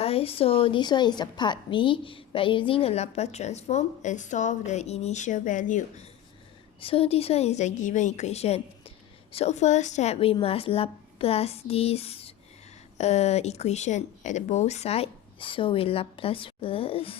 Hi, so this one is the part B. By using the Laplace transform and solve the initial value. So this one is the given equation. So first step, we must Laplace this equation at both sides. So we Laplace first.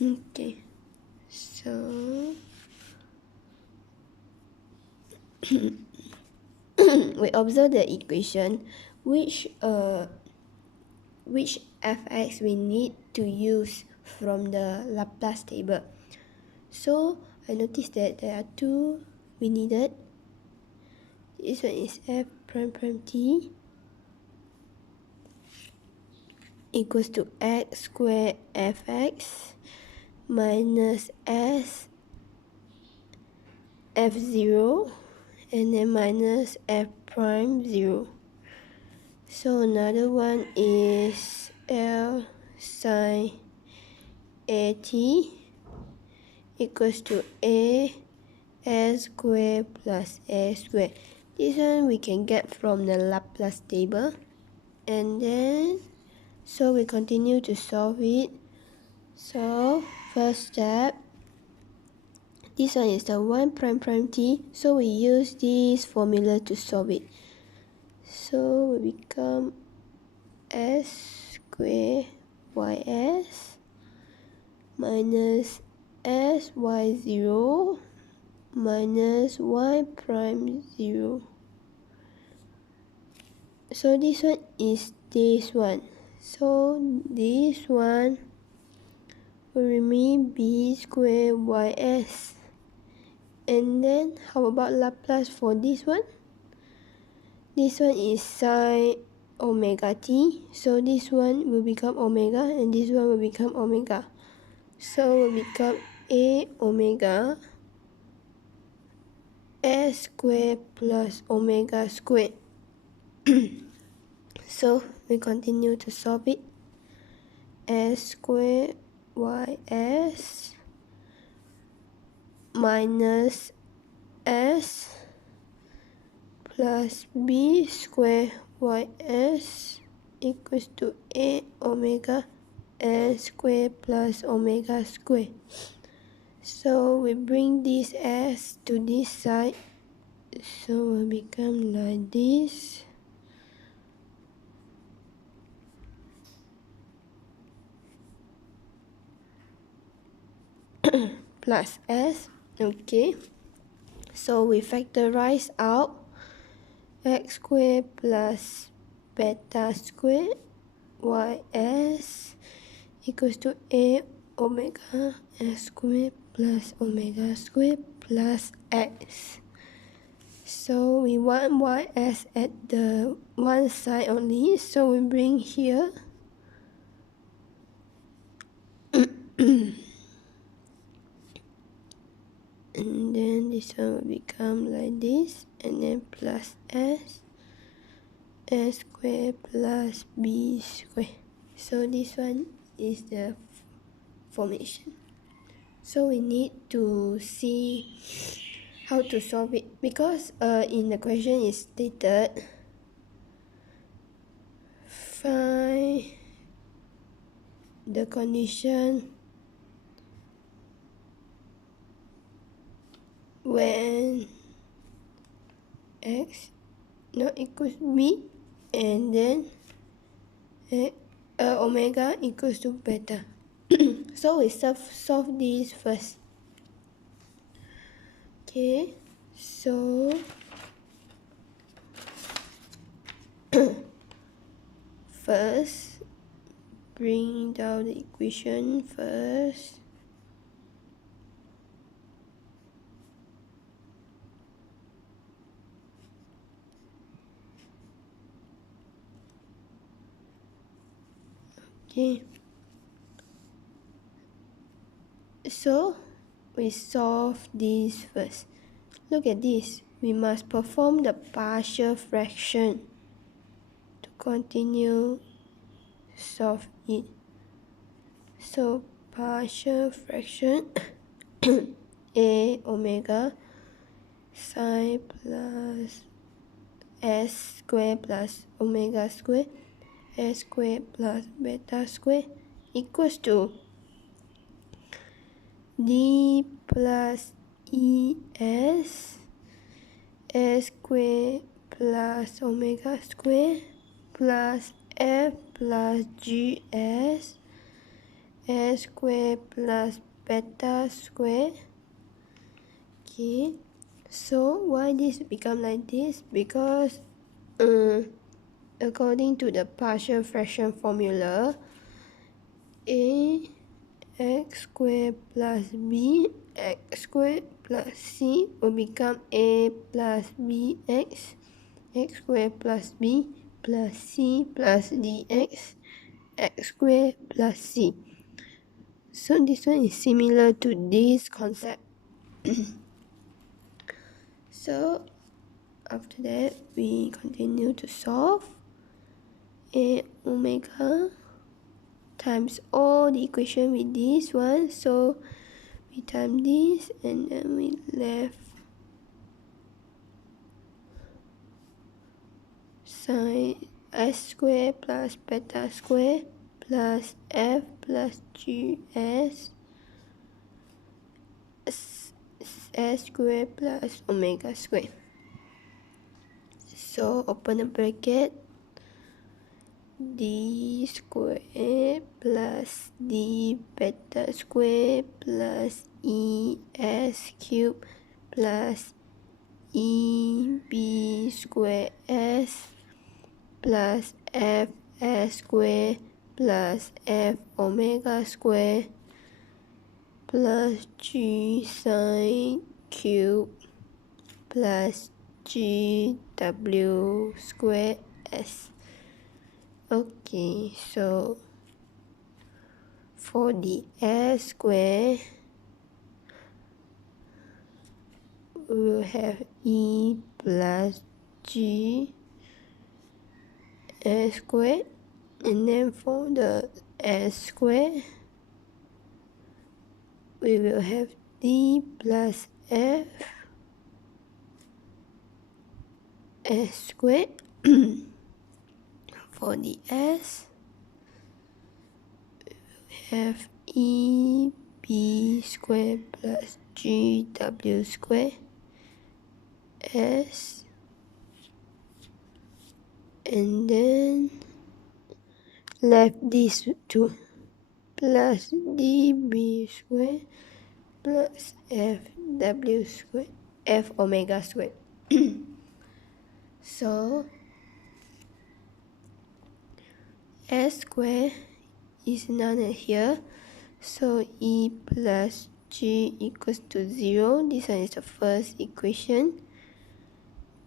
Okay, so we observe the equation which fx we need to use from the Laplace table. So I noticed that there are two we needed. This one is f prime prime t equals to x squared fx minus s f0 and then minus f prime 0. So another one is L sine at equals to a s squared plus a squared. This one we can get from the Laplace table. And then so we continue to solve it. So first step, this one is the 1 prime prime t, so we use this formula to solve it. So we become s squared ys minus sy0 minus y prime 0. So this one is this one. So this one will remain b squared ys. And then how about Laplace for this one? This one is sine omega t. So this one will become omega and this one will become omega. So will become a omega s squared plus omega squared. So we continue to solve it. S squared ys minus s plus b squared ys equals to a omega s squared plus omega squared. So we bring this s to this side, so it will become like this. Plus s. Okay, so we factorize out x squared plus beta squared ys equals to a omega s squared plus omega squared plus x. So we want ys at the one side only, so we bring here. And then this one will become like this, and then plus s squared plus b squared. So this one is the formation. So we need to see how to solve it, because in the question is stated find the condition when x not equals b and then omega equals to beta. So we solve this first. Okay, so first bring down the equation first. Okay, so we solve this first. Look at this, we must perform the partial fraction to continue solve it. So partial fraction a omega psi plus s squared plus omega squared s squared plus beta squared equals to d plus es s squared plus omega squared plus f plus gs s squared plus beta squared. Okay, so why this become like this? Because according to the partial fraction formula, a x squared plus b x squared plus c will become a plus bx x squared plus b plus c plus dx x squared plus c. So this one is similar to this concept. So after that, we continue to solve. A omega times all the equation with this one, so we times this and then we left sine s squared plus beta squared plus f plus gs s squared plus omega squared. So open the bracket, d squared plus d beta squared plus es cubed plus eb squared s plus f s squared plus f omega squared plus g sine cube plus gw squared s. Okay, so for the s square, we will have e plus g s squared, and then for the s square, we will have d plus f s squared. For the s, have e b squared plus gw squared s, and then left these two plus db squared plus fw squared f omega squared. So s squared is none here, so e plus g equals to 0. This one is the first equation.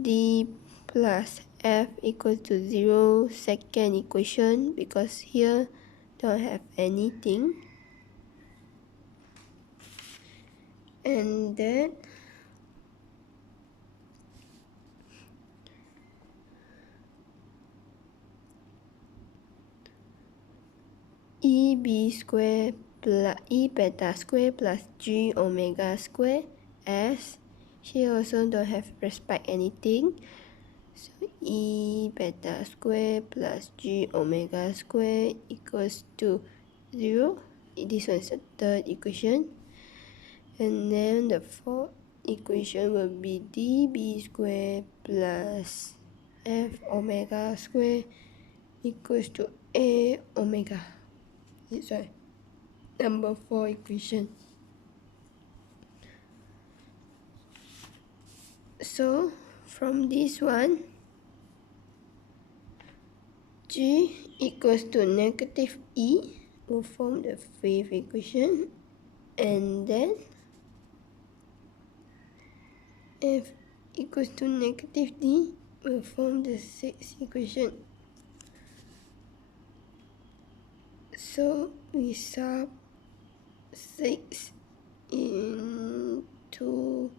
D plus f equals to 0, second equation, because here don't have anything. And then eb squared plus e beta squared plus g omega squared s, here also don't have respect anything, so e beta squared plus g omega squared equals to 0. This one is the third equation. And then the fourth equation will be db squared plus f omega squared equals to a omega. This one, number 4 equation. So from this one, g equals to negative e will form the 5th equation, and then f equals to negative d will form the 6th equation. So we sub 6 into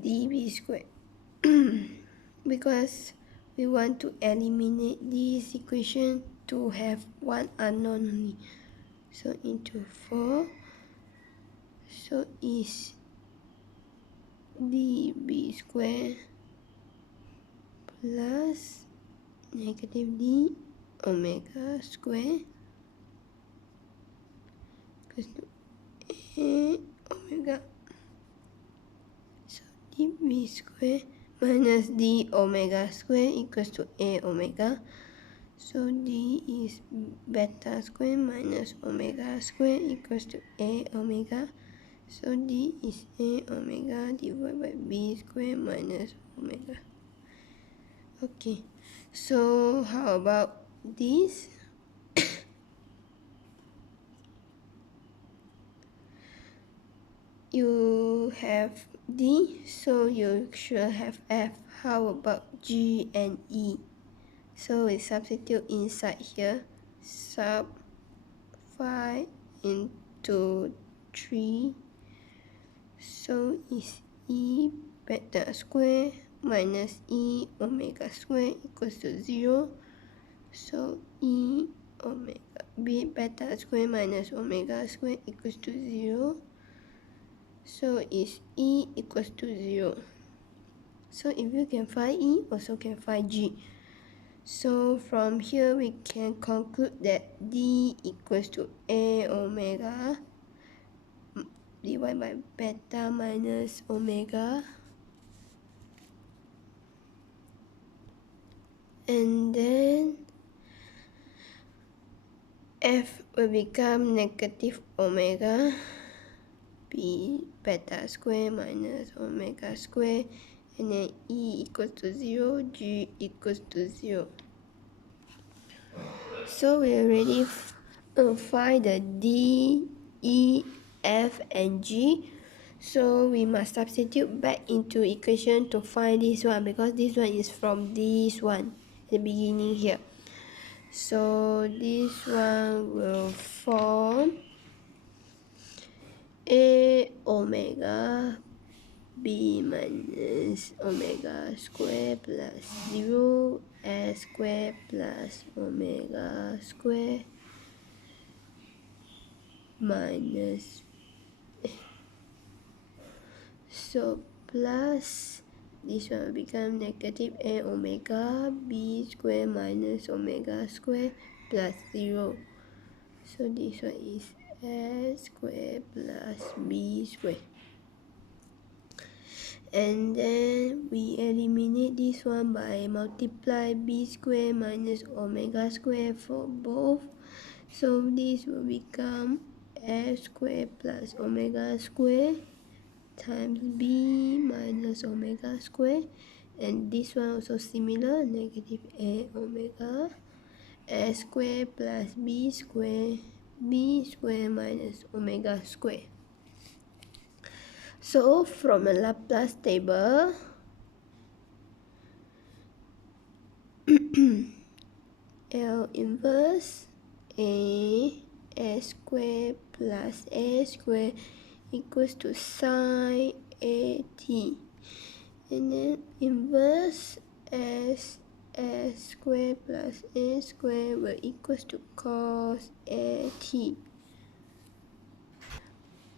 db squared because we want to eliminate this equation to have one unknown only. So into 4, so is db square plus negative d omega square equals to a omega. So db square minus d omega square equals to a omega. So d is beta square minus omega square equals to a omega. So d is a omega divided by b square minus omega. Okay, so how about this? You have D, so you should have F. How about G and E? So we substitute inside here. Sub 5 into 3. So is E beta square minus E omega square equals to 0. So E omega B beta square minus omega square equals to 0. So is E equals to 0. So if you can find E, also can find G. So from here we can conclude that D equals to A omega divided by beta minus omega. And then F will become negative omega B beta square minus omega square, and then E equals to 0, G equals to 0. So we already find the D, E, F, and G. So we must substitute back into equation to find this one, because this one is from this one at the beginning here. So this one will form A omega B minus omega square plus 0, S square plus omega square minus, so plus this one will become negative A omega B square minus omega square plus 0. So this one is S square plus B square. And then we eliminate this one by multiply b square minus omega square for both. So this will become s square plus omega square times b minus omega square. And this one also similar, negative a omega s square plus b square minus omega square. So from a Laplace table, L inverse A S square plus A square equals to sine AT, and then inverse S square plus A square will equals to cos AT.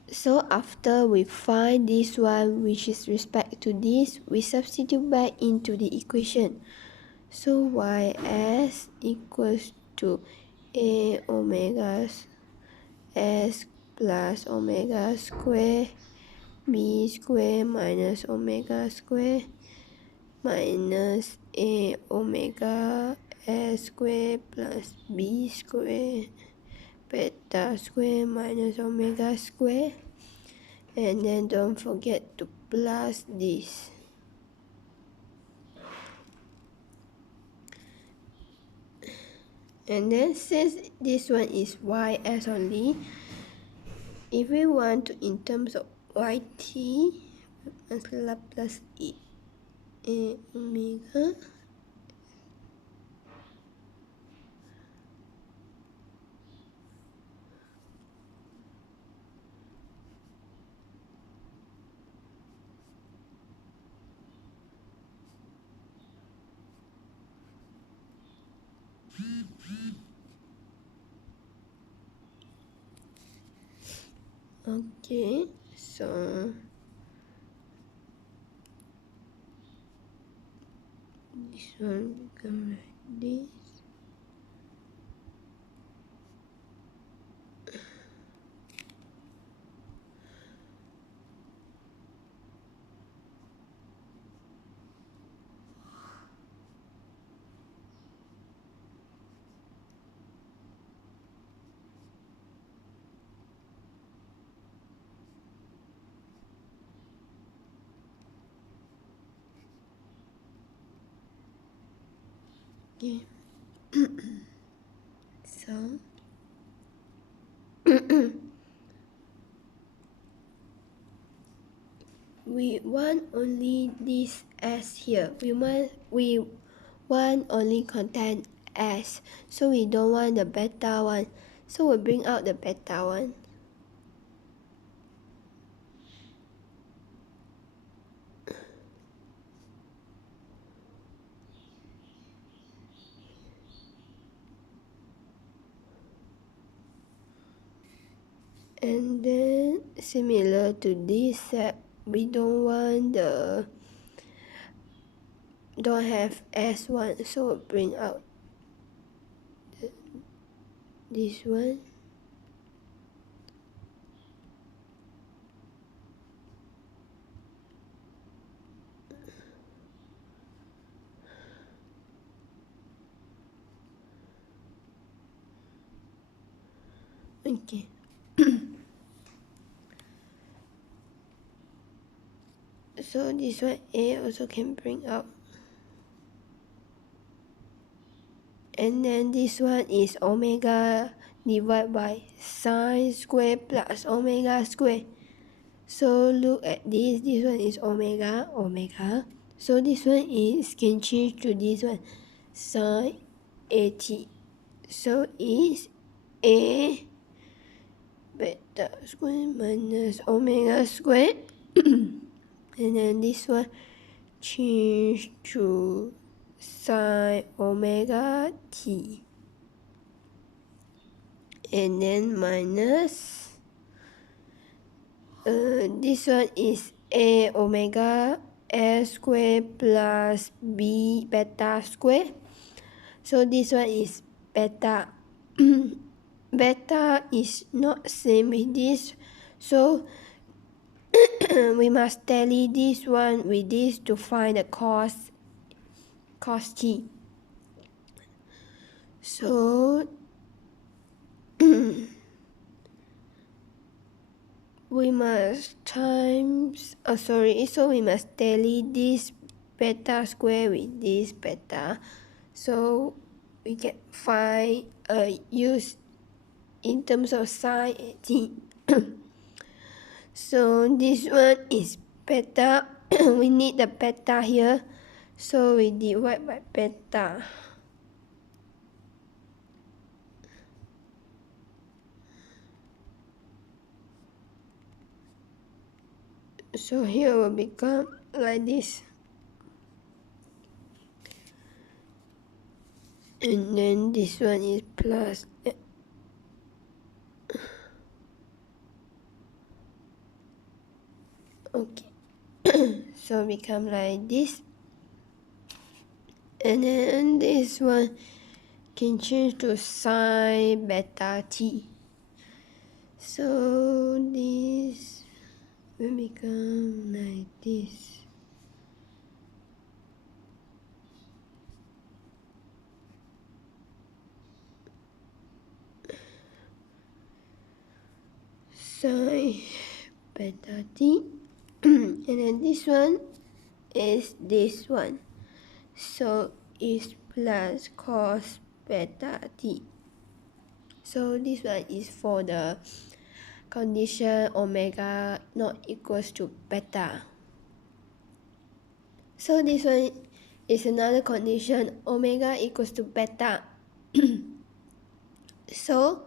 So after we find this one, which is respect to this, we substitute back into the equation. So ys equals to a omega s plus omega square b square minus omega square minus a omega s square plus b square beta square minus omega square, and then don't forget to plus this. And then since this one is ys only, if we want to in terms of yt, must Laplace a omega Okay, so this one become like this. Okay. So we want only this S here. We want only contain S. So we don't want the beta one. So we bring out the beta one. And then similar to this set, we don't have S1, so we'll bring out this one. Okay. So this one A also can bring out. And then this one is omega divided by sine square plus omega square. So look at this one is omega. So this one is can change to this one, sine AT. So is A beta square minus omega square. And then this one change to sine omega t. And then minus this one is A omega S square plus B beta square. So this one is beta. Beta is not same with this. So we must tally this one with this to find the cos t. So we must so we must tally this beta square with this beta. So we can find use in terms of sine t. So this one is beta. We need the beta here, so we divide by beta. So here will become like this. And then this one is plus. Okay. So become like this. And then this one can change to sine beta t. So this will become like this. Sine beta t. And then this one is this one. So it's plus cos beta t. So this one is for the condition omega not equals to beta. So this one is another condition, omega equals to beta. So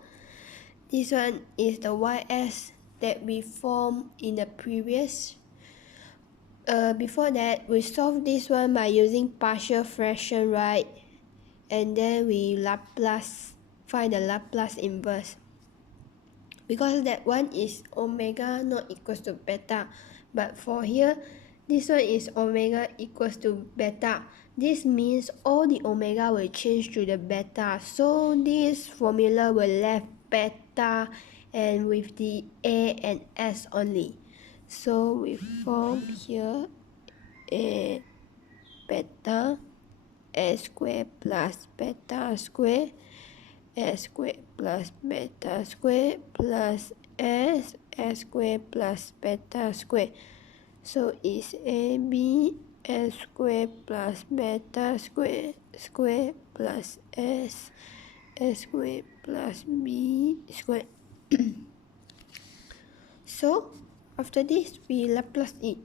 this one is the ys that we formed in the previous. Before that, we solved this one by using partial fraction, right? and then we find the Laplace inverse. Because that one is omega not equals to beta, but for here this one is omega equals to beta. This means all the omega will change to the beta, so this formula will left beta and with the a and s only. So we form here a beta s squared plus beta squared s squared plus beta squared plus s squared plus beta squared. So it's AB s squared plus beta squared plus s squared plus b squared. So after this we Laplace it.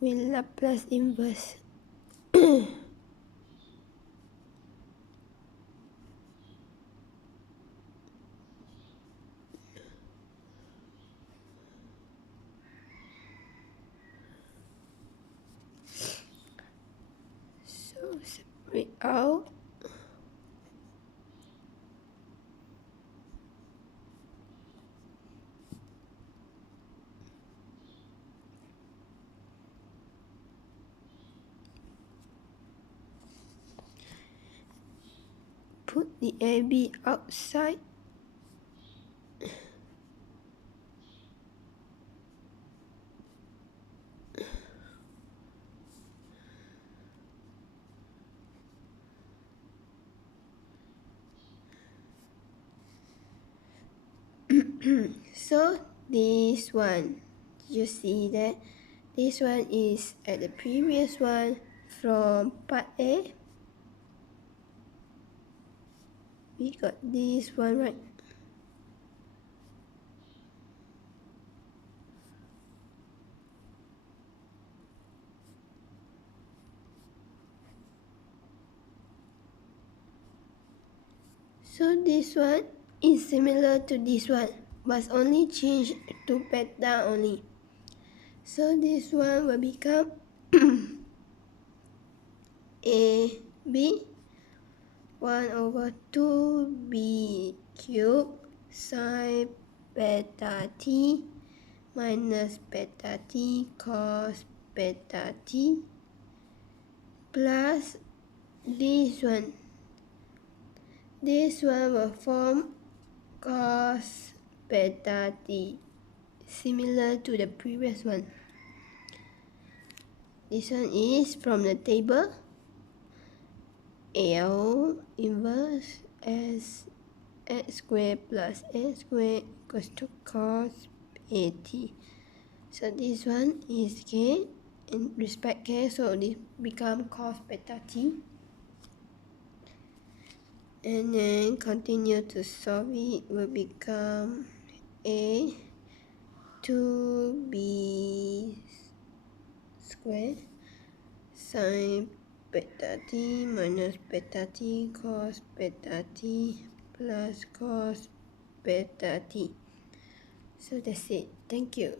We Laplace inverse. So separate out. Put the AB outside. So this one, you see that this one is at the previous one from part A. We got this one, right? So this one is similar to this one, but only change to beta only. So this one will become A B 1/2b cubed sine beta t minus beta t cos beta t plus this one. This one will form cos beta t, similar to the previous one. This one is from the table. L inverse s x squared plus a squared equals to cos at. So this one is k in respect k, so this become cos beta t. And then continue to solve it, will become a 2b squared sine beta t minus beta t cos beta t plus cos beta t. So that's it. Thank you.